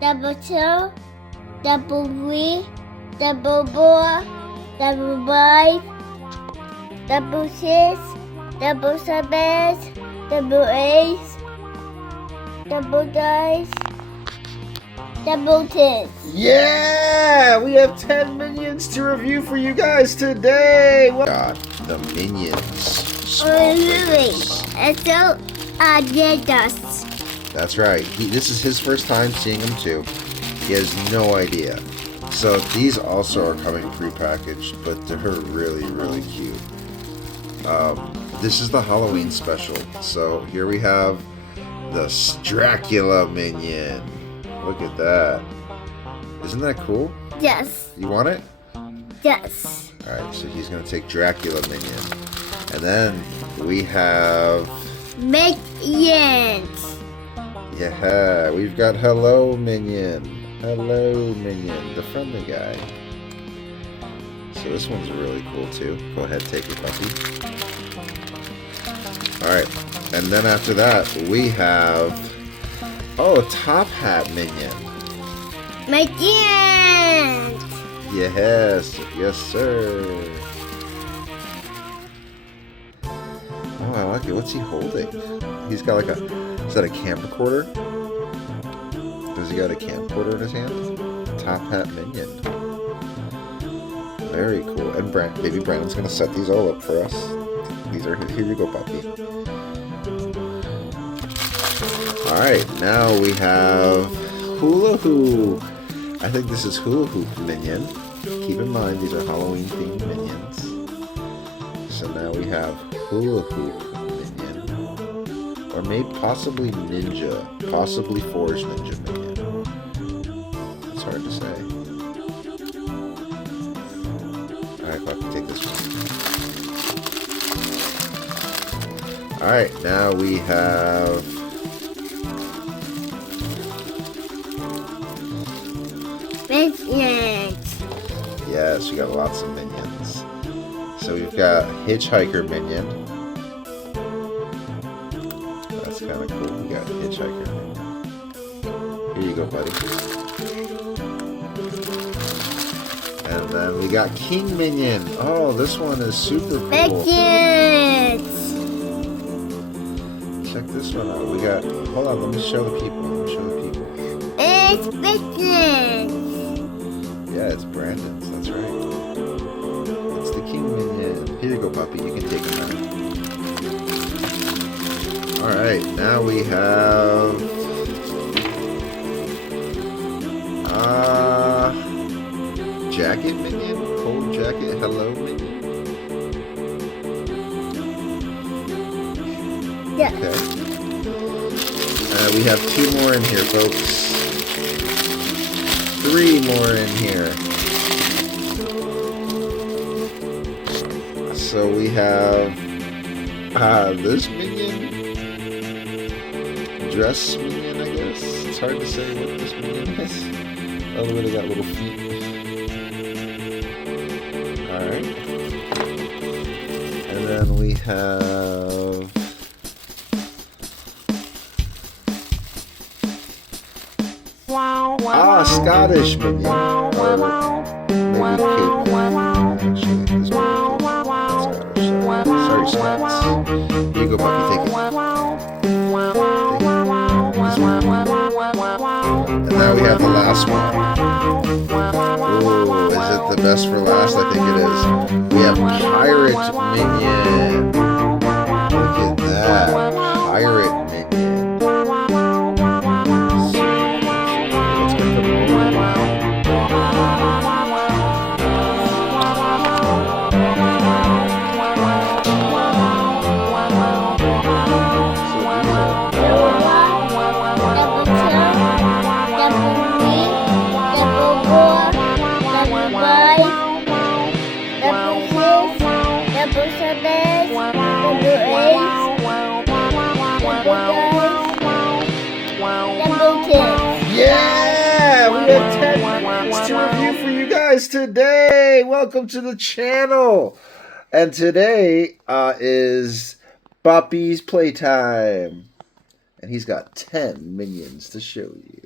double 2, double 3, double 4, double 5, double 6, double 7, double 8, double 9, double 10. Yeah! We have 10 minions to review for you guys today! Got the minions. It's so dust. That's right. This is his first time seeing them too. He has no idea. So these also are coming prepackaged, but they're really, really cute. This is the Halloween special. So here we have the Dracula minion. Look at that. Isn't that cool? Yes. You want it? Yes. Alright, so he's going to take Dracula minion. And then we have... Minions. Yeah, we've got Hello Minion. Hello Minion, the friendly guy. So this one's really cool too. Go ahead, take it, puppy. Alright, and then after that, we have... Oh, Top Hat Minion. Minions. Yes, yes sir. Oh, I like it. What's he holding? He's got like a... Is that a camcorder? Does he got a camcorder in his hand? Top Hat Minion. Very cool. And baby Brandon's gonna set these all up for us. These are... Here you go, puppy. Alright, now we have Hula Hoop. I think this is Hula Hoop Minion. Keep in mind, these are Halloween themed minions. So now we have Hula Hoop Minion. Or maybe possibly Ninja. Possibly Forest Ninja Minion. It's hard to say. Alright, Puppy, take this one. Alright, now we have... Minions. Yes, we got lots of minions. So we've got Hitchhiker Minion. That's kind of cool. We got Hitchhiker Minion. Here you go, buddy. And then we got King Minion. Oh, this one is super cool. Minions. Check this one out. We got... Hold on, let me show the people. It's Minions. Yeah, it's Brandon's. That's right. It's the King Minion. Here you go, puppy. You can take him now. Alright, now we have... Jacket Minion? Cold Jacket Hello Minion? Yeah. Okay. We have 2 more in here, folks. 3 more in here. So we have this minion. Dress minion, I guess. It's hard to say what this minion is. Oh, look, they got little feet. Alright. And then we have... Scottish Minion. Or maybe Cape Minion. Sorry, Scots. Here you go, puppy. Take it. And now we have the last one. Ooh, is it the best for last? I think it is. We have Pirate Minion. Look at that. Pirate Minion. Yeah! We have 10 minions to review for you guys today! Welcome to the channel! And today is Boppy's Playtime. And he's got 10 minions to show you.